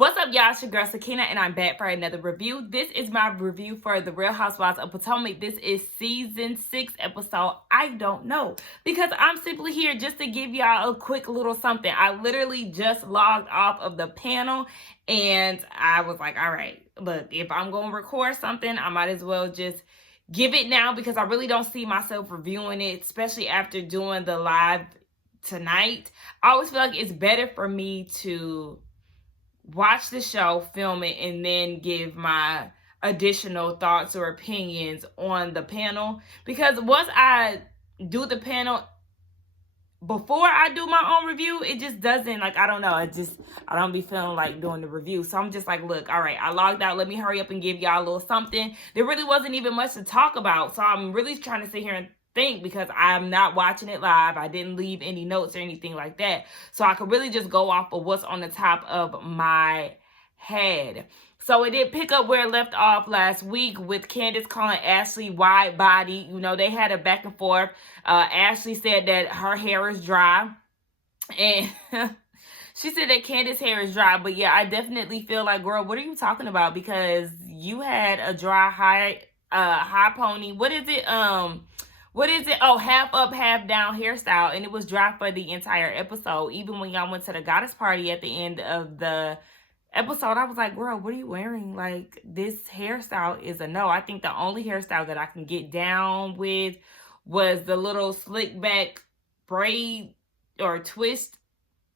What's up, y'all? It's your girl Sakina, and I'm back for another review. This is my review for The Real Housewives of Potomac. This is season 6, episode I Don't Know, because I'm simply here just to give y'all a quick little something. I literally just logged off of the panel, and I was like, all right, look, if I'm going to record something, I might as well just give it now, because I really don't see myself reviewing it, especially after doing the live tonight. I always feel like it's better for me to watch the show, film it, and then give my additional thoughts or opinions on the panel. Because once I do the panel, before I do my own review, it just doesn't, like, I don't know, I don't be feeling like doing the review. So I'm just like, look, all right, I logged out. Let me hurry up and give y'all a little something. There really wasn't even much to talk about. So I'm really trying to sit here and think, because I'm not watching it live. I didn't leave any notes or anything like that. So I could really just go off of what's on the top of my head. So it did pick up where it left off last week with Candice calling Ashley wide body. You know, they had a back and forth. Ashley said that her hair is dry. And she said that Candice's hair is dry. But yeah, I definitely feel like, girl, what are you talking about? Because you had a dry high pony. What is it? Oh, half up, half down hairstyle. And it was dry for the entire episode. Even when y'all went to the goddess party at the end of the episode, I was like, girl, what are you wearing? Like, this hairstyle is a no. I think the only hairstyle that I can get down with was the little slick back braid or twist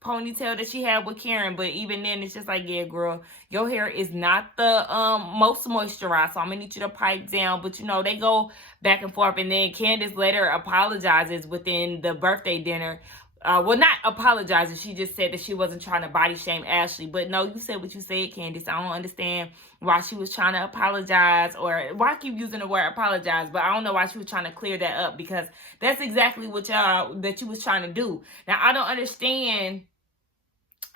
ponytail that she had with Karen. But even then, it's just like, yeah, girl, your hair is not the most moisturized, so I'm gonna need you to pipe down. But you know, they go back and forth, and then Candice later apologizes within the birthday dinner. Well, not apologizing. She just said that she wasn't trying to body shame Ashley. But no, you said what you said, Candice. I don't understand why she was trying to apologize, or why I keep using the word apologize. But I don't know why she was trying to clear that up, because that's exactly what you was trying to do. Now, I don't understand.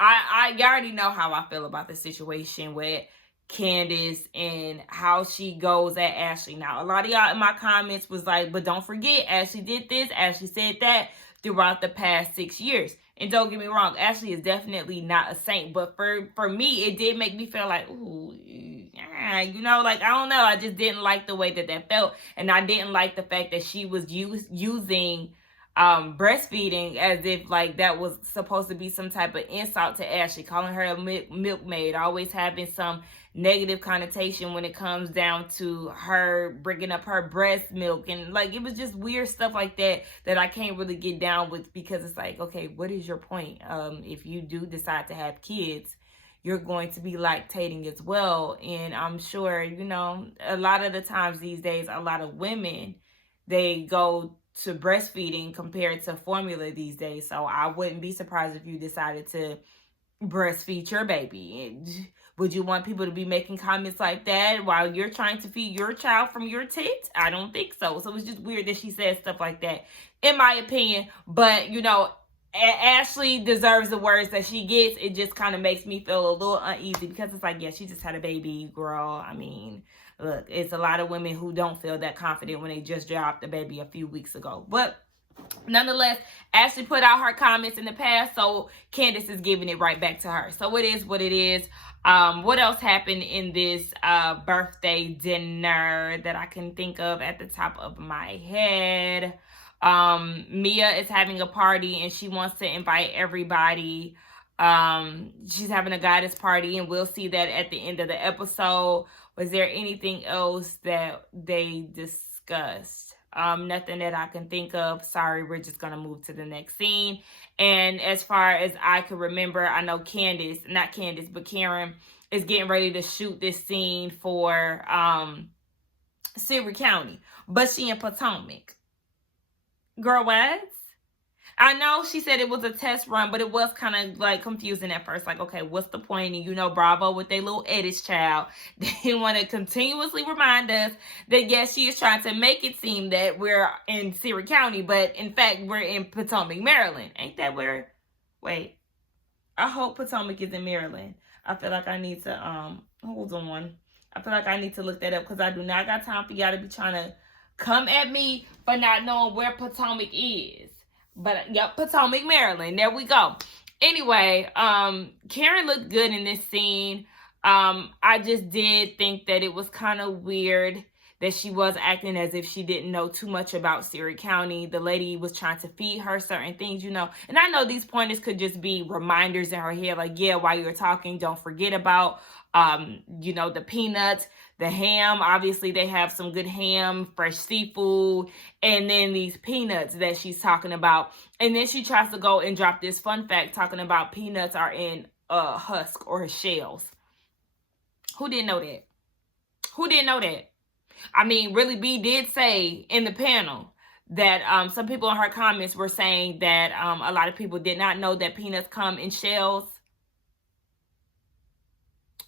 I already know how I feel about the situation with Candice and how she goes at Ashley. Now, a lot of y'all in my comments was like, but don't forget, Ashley did this, Ashley said that throughout the past 6 years. And don't get me wrong, Ashley is definitely not a saint. But for me, it did make me feel like, ooh, you know, like, I don't know. I just didn't like the way that felt. And I didn't like the fact that she was using breastfeeding as if like that was supposed to be some type of insult to Ashley, calling her a milkmaid, always having some negative connotation when it comes down to her bringing up her breast milk. And like, it was just weird stuff like that I can't really get down with, because it's like, okay, what is your point? If you do decide to have kids, you're going to be lactating as well. And I'm sure, you know, a lot of the times these days, a lot of women, they go to breastfeeding compared to formula these days. So I wouldn't be surprised if you decided to breastfeed your baby. Would you want people to be making comments like that while you're trying to feed your child from your tits? I don't think so. So it's just weird that she said stuff like that, in my opinion. But, you know, Ashley deserves the words that she gets. It just kind of makes me feel a little uneasy, because it's like, yeah, she just had a baby, girl. I mean, look, it's a lot of women who don't feel that confident when they just dropped the baby a few weeks ago. But nonetheless, Ashley put out her comments in the past, so Candice is giving it right back to her. So it is what it is. What else happened in this birthday dinner that I can think of at the top of my head? Mia is having a party, and she wants to invite everybody. She's having a goddess party, and we'll see that at the end of the episode. Was there anything else that they discussed? Nothing that I can think of. Sorry, we're just going to move to the next scene. And as far as I can remember, I know Karen is getting ready to shoot this scene for Surry County. But she in Potomac. Girl, what? I know she said it was a test run, but it was kind of like confusing at first. Like, okay, what's the point? And you know, Bravo with their little edits, child, they want to continuously remind us that yes, she is trying to make it seem that we're in Surry County, but in fact, we're in Potomac, Maryland. Ain't that where? Wait, I hope Potomac is in Maryland. I feel like I need to hold on. I feel like I need to look that up, because I do not got time for y'all to be trying to come at me for not knowing where Potomac is. But, yep, Potomac, Maryland. There we go. Anyway, Karen looked good in this scene. I just did think that it was kind of weird that she was acting as if she didn't know too much about Surry County. The lady was trying to feed her certain things, you know. And I know these pointers could just be reminders in her head, like, yeah, while you're talking, don't forget about, you know, the peanuts, the ham. Obviously, they have some good ham, fresh seafood, and then these peanuts that she's talking about. And then she tries to go and drop this fun fact talking about peanuts are in husk or shells. Who didn't know that? Who didn't know that? I mean, Really B did say in the panel that some people in her comments were saying that a lot of people did not know that peanuts come in shells.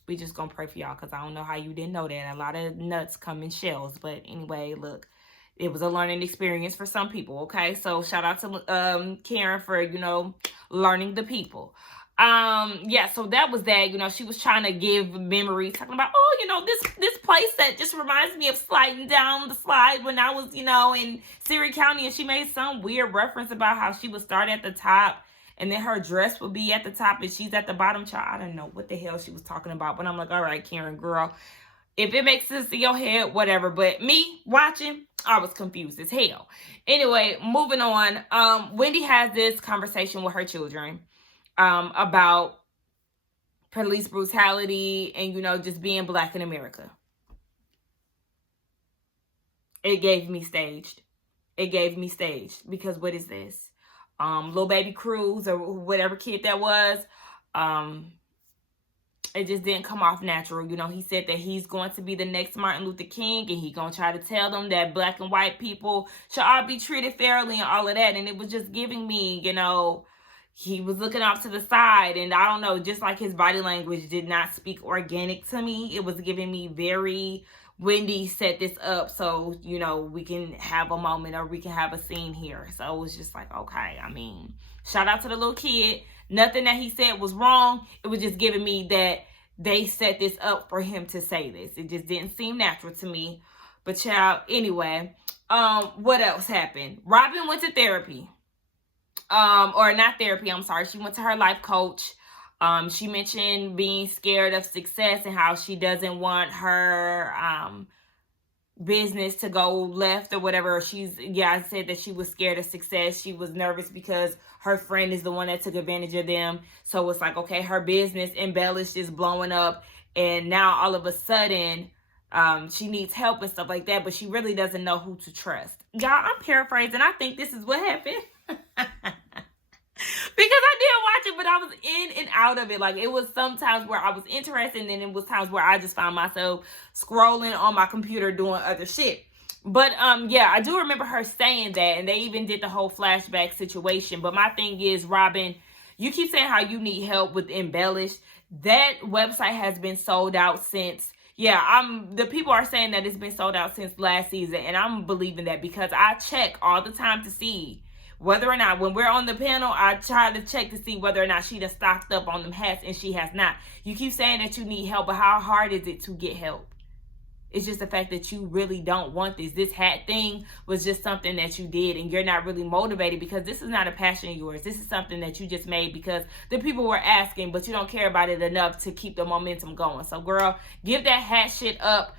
We just gonna pray for y'all because I don't know how you didn't know that. A lot of nuts come in shells. But anyway, look, it was a learning experience for some people, okay? So shout out to Karen for, you know, learning the people. Yeah, so that was that. You know, she was trying to give memories, talking about, oh, you know, this place that just reminds me of sliding down the slide when I was, you know, in Surry County. And she made some weird reference about how she would start at the top and then her dress would be at the top and she's at the bottom. Child, I don't know what the hell she was talking about, but I'm like, all right, Karen, girl, if it makes sense in your head, whatever. But me watching, I was confused as hell. Anyway, moving on. Wendy has this conversation with her children about police brutality and, you know, just being Black in America. It gave me staged. It gave me staged because what is this? Little baby Cruz or whatever kid that was. It just didn't come off natural. You know, he said that he's going to be the next Martin Luther King and he's going to try to tell them that Black and white people should all be treated fairly and all of that. And it was just giving me, you know, he was looking off to the side and I don't know, just like his body language did not speak organic to me. It was giving me very Wendy set this up so, you know, we can have a moment or we can have a scene here. So it was just like, okay, I mean, shout out to the little kid. Nothing that he said was wrong. It was just giving me that they set this up for him to say this. It just didn't seem natural to me. But child, anyway, what else happened? Robyn went to therapy. Or not therapy, I'm sorry. She went to her life coach. She mentioned being scared of success and how she doesn't want her business to go left or whatever. I said that she was scared of success. She was nervous because her friend is the one that took advantage of them. So it's like, okay, her business embellished is blowing up. And now all of a sudden, she needs help and stuff like that. But she really doesn't know who to trust. Y'all, I'm paraphrasing. I think this is what happened. Because I did watch it, but I was in and out of it. Like, it was sometimes where I was interested, and then it was times where I just found myself scrolling on my computer doing other shit. But, yeah, I do remember her saying that, and they even did the whole flashback situation. But my thing is, Robyn, you keep saying how you need help with Embellish. That website has been sold out since... the people are saying that it's been sold out since last season, and I'm believing that because I check all the time to see whether or not, when we're on the panel, I try to check to see whether or not she done stocked up on them hats, and she has not. You keep saying that you need help, but how hard is it to get help? It's just the fact that you really don't want this. This hat thing was just something that you did, and you're not really motivated because this is not a passion of yours. This is something that you just made because the people were asking, but you don't care about it enough to keep the momentum going. So, girl, give that hat shit up.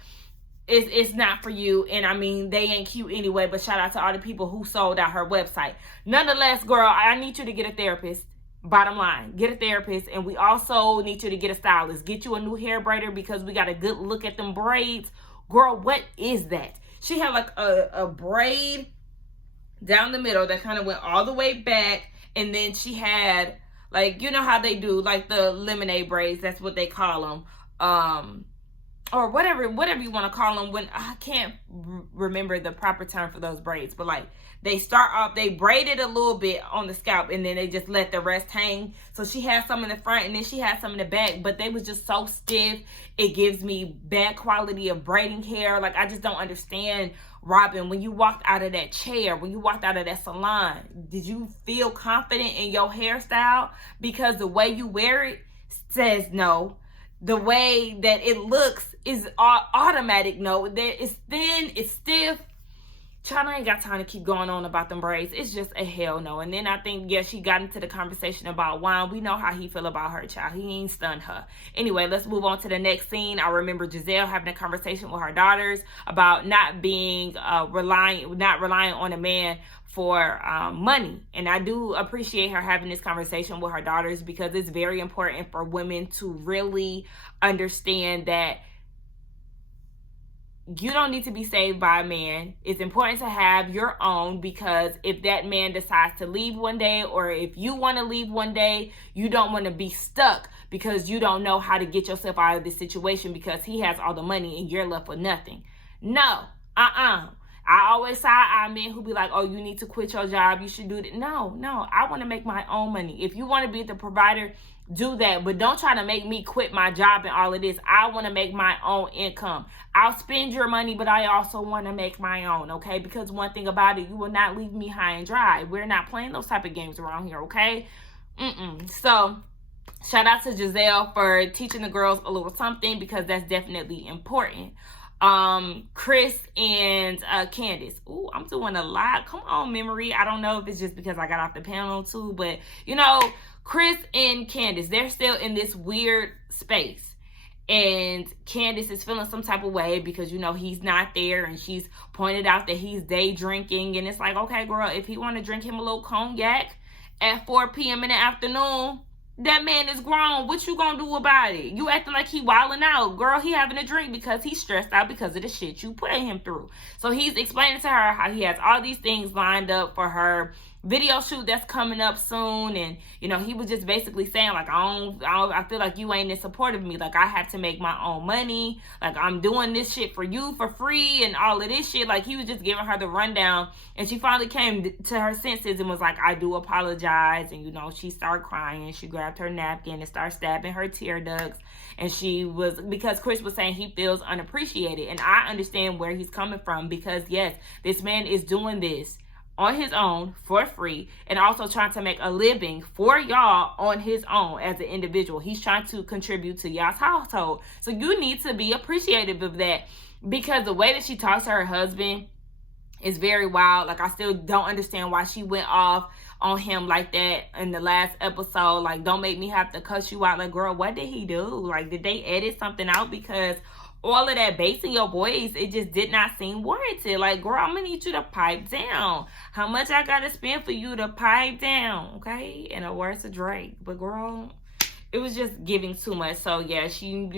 It's not for you, and I mean, they ain't cute anyway, but shout out to all the people who sold out her website. Nonetheless, girl, I need you to get a therapist. Bottom line, get a therapist, and we also need you to get a stylist. Get you a new hair braider because we got a good look at them braids. Girl, what is that? She had like a braid down the middle that kind of went all the way back, and then she had, like, you know how they do, like the lemonade braids, that's what they call them. Or whatever you want to call them. When I can't remember the proper term for those braids, but like they start off, they braided a little bit on the scalp and then they just let the rest hang. So she had some in the front and then she had some in the back, but they was just so stiff. It gives me bad quality of braiding hair. Like, I just don't understand, Robyn, when you walked out of that chair, when you walked out of that salon, did you feel confident in your hairstyle? Because the way you wear it says no. The way that it looks is automatic no. It's thin, it's stiff. China ain't got time to keep going on about them braids. It's just a hell no. And then I think, yeah, she got into the conversation about Juan. We know how he feel about her child. He ain't stunned her. Anyway, let's move on to the next scene. I remember Gizelle having a conversation with her daughters about not being relying on a man for money. And I do appreciate her having this conversation with her daughters, because it's very important for women to really understand that you don't need to be saved by a man. It's important to have your own, because if that man decides to leave one day, or if you want to leave one day, you don't want to be stuck because you don't know how to get yourself out of this situation because he has all the money and you're left with nothing. No, I always side-eye men who be like, oh, you need to quit your job, you should do that. No, I want to make my own money. If you want to be the provider, do that, but don't try to make me quit my job and all of this. I want to make my own income. I'll spend your money, but I also want to make my own, okay? Because one thing about it, you will not leave me high and dry. We're not playing those type of games around here, okay? So shout out to Gizelle for teaching the girls a little something, because that's definitely important. Chris and Candice. Ooh, I'm doing a lot. Come on, memory. I don't know if it's just because I got off the panel too, but you know, Chris and Candice, they're still in this weird space. And Candice is feeling some type of way because, you know, he's not there, and she's pointed out that he's day drinking. And it's like, okay, girl, if he want to drink him a little cognac at 4 p.m. in the afternoon, that man is grown. What you gonna do about it? You acting like he wilding out. Girl, he having a drink because he's stressed out because of the shit you put him through. So he's explaining to her how he has all these things lined up for her video shoot that's coming up soon. And, you know, he was just basically saying, like, I feel like you ain't in support of me. Like, I have to make my own money. Like, I'm doing this shit for you for free and all of this shit. Like, he was just giving her the rundown. And she finally came to her senses and was like, I do apologize. And, you know, she started crying. She grabbed her napkin and started stabbing her tear ducts. And she was, because Chris was saying he feels unappreciated. And I understand where he's coming from, because, yes, this man is doing this on his own for free, and also trying to make a living for y'all on his own as an individual. He's trying to contribute to y'all's household. So you need to be appreciative of that, because the way that she talks to her husband is very wild. Like, I still don't understand why she went off on him like that in the last episode. Like, don't make me have to cuss you out. Like, girl, what did he do? Like, did they edit something out? Because all of that bass in your voice, it just did not seem warranted. Like, girl, I'm gonna need you to pipe down. How much I gotta spend for you to pipe down, okay? In the words of Drake. But girl, it was just giving too much. So yeah, she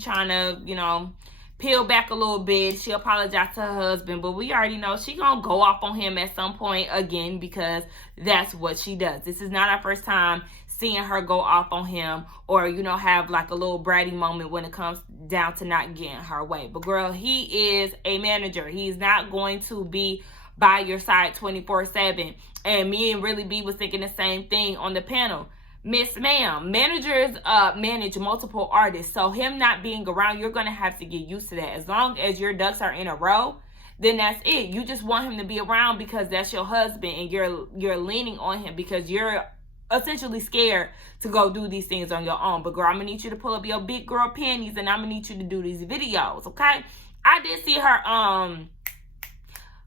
trying to, peel back a little bit. She apologized to her husband, but we already know she gonna go off on him at some point again, because that's what she does. This is not our first time seeing her go off on him, or have like a little bratty moment when it comes down to not getting her way. But girl, he is a manager. He's not going to be by your side 24/7. And me and Really B was thinking the same thing on the panel. Miss ma'am, managers manage multiple artists, so him not being around, you're gonna have to get used to that. As long as your ducks are in a row, then that's it. You just want him to be around because that's your husband, and you're leaning on him because you're essentially scared to go do these things on your own. But girl, I'm gonna need you to pull up your big girl panties, and I'm gonna need you to do these videos, okay? I did see her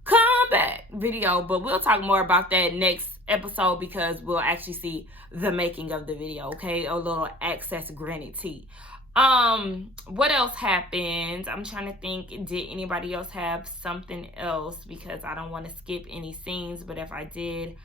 comeback video, but we'll talk more about that next episode, because we'll actually see the making of the video, okay? A little access granted tea. What else happened? I'm trying to think, did anybody else have something else? Because I don't want to skip any scenes, but if I did,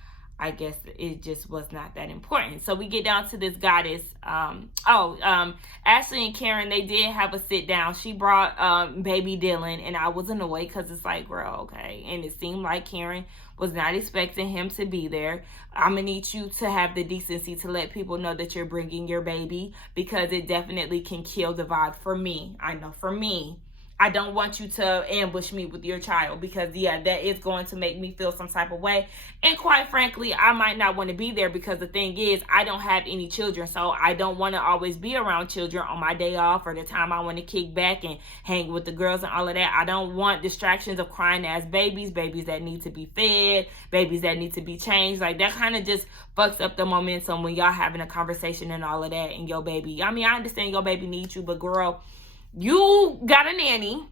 I guess it just was not that important. So we get down to this goddess. Ashley and Karen, they did have a sit down. She brought baby Dylan, and I was annoyed because it's like, girl, okay. And it seemed like Karen was not expecting him to be there. I'm gonna need you to have the decency to let people know that you're bringing your baby, because it definitely can kill the vibe for me. I know for me, I don't want you to ambush me with your child, because yeah, that is going to make me feel some type of way. And quite frankly, I might not want to be there, because the thing is, I don't have any children, so I don't want to always be around children on my day off or the time I want to kick back and hang with the girls and all of that. I don't want distractions of crying ass babies that need to be fed, babies that need to be changed. Like, that kind of just fucks up the momentum when y'all having a conversation and all of that, and your baby. I mean, I understand your baby needs you, but girl, you got a nanny,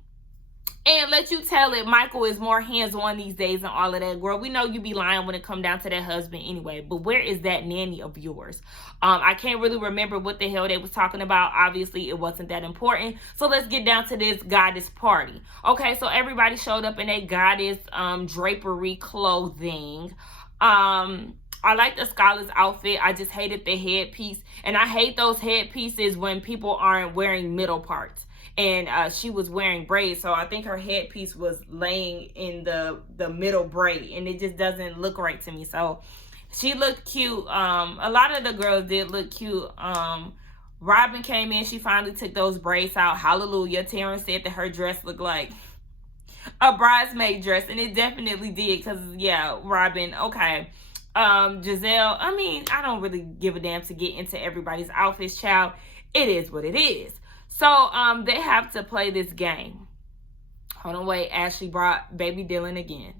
And let you tell it, Michael is more hands-on these days and all of that. Girl, we know you be lying when it come down to that husband anyway. But where is that nanny of yours? I can't really remember what the hell they was talking about. Obviously, it wasn't that important. So let's get down to this goddess party. Okay, so everybody showed up in a goddess drapery clothing. I like the Scarlett's outfit. I just hated the headpiece. And I hate those headpieces when people aren't wearing middle parts. And she was wearing braids, so I think her headpiece was laying in the middle braid, and it just doesn't look right to me. So she looked cute. A lot of the girls did look cute. Robyn came in. She finally took those braids out. Hallelujah. Taryn said that her dress looked like a bridesmaid dress, and it definitely did, because, yeah, Robyn, okay. Gizelle, I mean, I don't really give a damn to get into everybody's outfits, child. It is what it is. So, they have to play this game. Hold on, wait. Ashley brought baby Dylan again.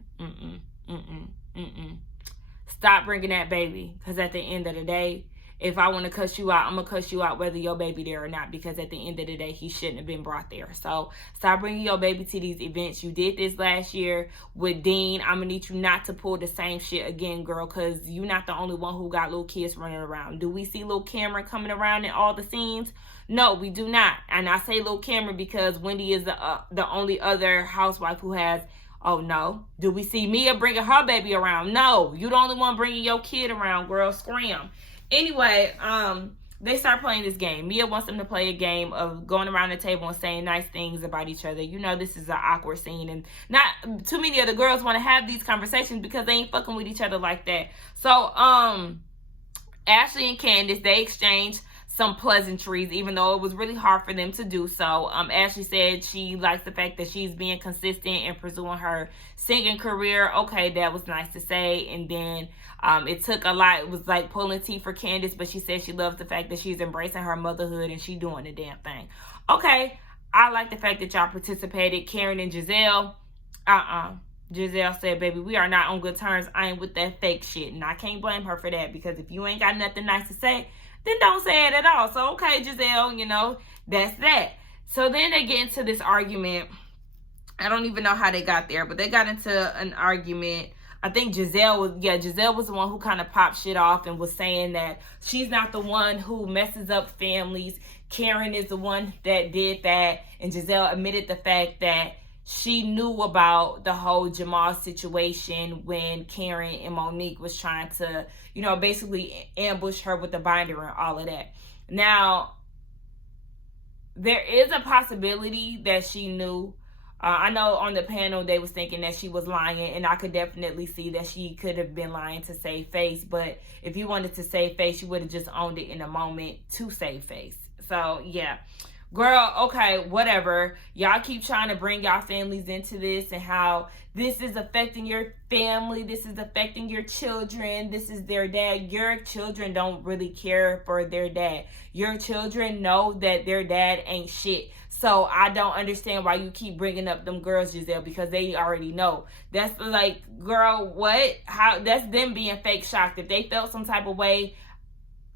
Stop bringing that baby. Because at the end of the day, if I want to cuss you out, I'm going to cuss you out whether your baby there or not. Because at the end of the day, he shouldn't have been brought there. So, stop bringing your baby to these events. You did this last year with Dean. I'm going to need you not to pull the same shit again, girl. Because you're not the only one who got little kids running around. Do we see little Cameron coming around in all the scenes? No, we do not. And I say little Cameron because Wendy is the only other housewife who has, oh no. Do we see Mia bringing her baby around? No, you the only one bringing your kid around, girl. Scram. Anyway, they start playing this game. Mia wants them to play a game of going around the table and saying nice things about each other. You know, this is an awkward scene, and not too many of the girls want to have these conversations because they ain't fucking with each other like that. So, Ashley and Candice, they exchanged some pleasantries, even though it was really hard for them to do so. Ashley said she likes the fact that she's being consistent and pursuing her singing career. Okay, that was nice to say. And then it took a lot. It was like pulling teeth for Candice, but she said she loves the fact that she's embracing her motherhood and she's doing the damn thing. Okay, I like the fact that y'all participated. Karen and Gizelle, Gizelle said, baby, we are not on good terms. I ain't with that fake shit. And I can't blame her for that, because if you ain't got nothing nice to say, then don't say it at all. So, okay, Gizelle, you know, that's that. So then they get into this argument. I don't even know how they got there, but they got into an argument. I think Gizelle was the one who kind of popped shit off and was saying that she's not the one who messes up families. Karen is the one that did that. And Gizelle admitted the fact that she knew about the whole Jamal situation when Karen and Monique was trying to, you know, basically ambush her with the binder and all of that. Now, there is a possibility that she knew. I know on the panel they was thinking that she was lying, and I could definitely see that she could have been lying to save face. But if you wanted to save face, you would have just owned it in a moment to save face. So, yeah. Girl, okay, whatever. Y'all keep trying to bring y'all families into this and how this is affecting your family. This is affecting your children. This is their dad. Your children don't really care for their dad. Your children know that their dad ain't shit. So I don't understand why you keep bringing up them girls, Gizelle, because they already know. That's like, girl, what? How? That's them being fake shocked. If they felt some type of way,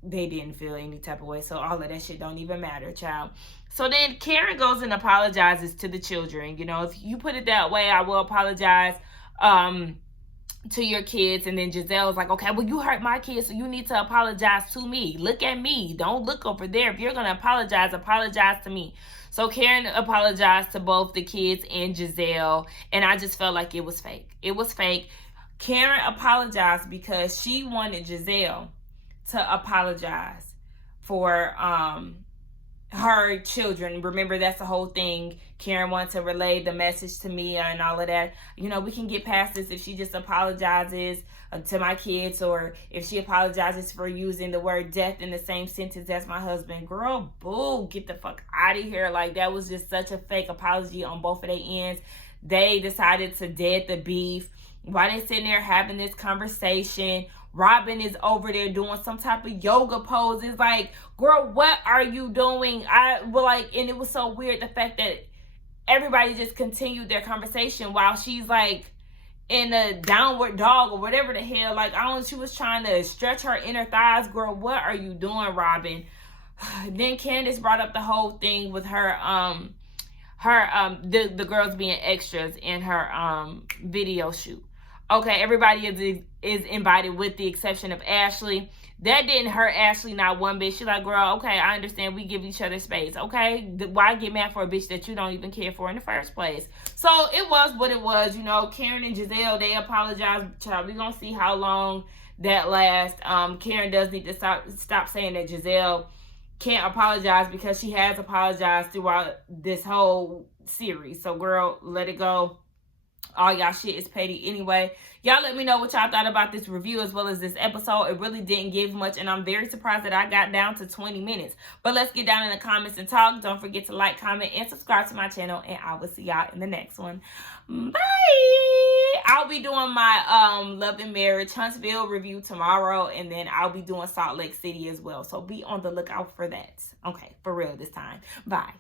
they didn't feel any type of way. So all of that shit don't even matter, child. So then Karen goes and apologizes to the children. You know, if you put it that way, I will apologize to your kids. And then Gizelle's like, okay, well, you hurt my kids, so you need to apologize to me. Look at me. Don't look over there. If you're going to apologize to me. So Karen apologized to both the kids and Gizelle. And I just felt like it was fake. It was fake. Karen apologized because she wanted Gizelle to apologize for her children. Remember, that's the whole thing. Karen wanted to relay the message to Mia and all of that. You know, we can get past this if she just apologizes to my kids, or if she apologizes for using the word death in the same sentence as my husband. Girl, boo, get the fuck out of here. Like, that was just such a fake apology on both of their ends. They decided to dead the beef. While they sitting there having this conversation, Robyn is over there doing some type of yoga poses. Like, girl, what are you doing? And it was so weird, the fact that everybody just continued their conversation while she's like in a downward dog or whatever the hell. Like, I don't know, she was trying to stretch her inner thighs. Girl, what are you doing, Robyn? Then Candice brought up the whole thing with her her the girls being extras in her video shoot. Okay, everybody is invited with the exception of Ashley. That didn't hurt Ashley not one bit. She's like, girl, okay, I understand. We give each other space, okay? Why get mad for a bitch that you don't even care for in the first place? So it was what it was. You know, Karen and Gizelle, they apologized. Child, we're going to see how long that lasts. Karen does need to stop saying that Gizelle can't apologize, because she has apologized throughout this whole series. So, girl, let it go. All y'all shit is petty anyway. Y'all let me know what y'all thought about this review as well as this episode. It really didn't give much, and I'm very surprised that I got down to 20 minutes. But let's get down in the comments and talk. Don't forget to like, comment, and subscribe to my channel, and I will see y'all in the next one. Bye! I'll be doing my Love and Marriage Huntsville review tomorrow, and then I'll be doing Salt Lake City as well. So be on the lookout for that. Okay, for real this time. Bye.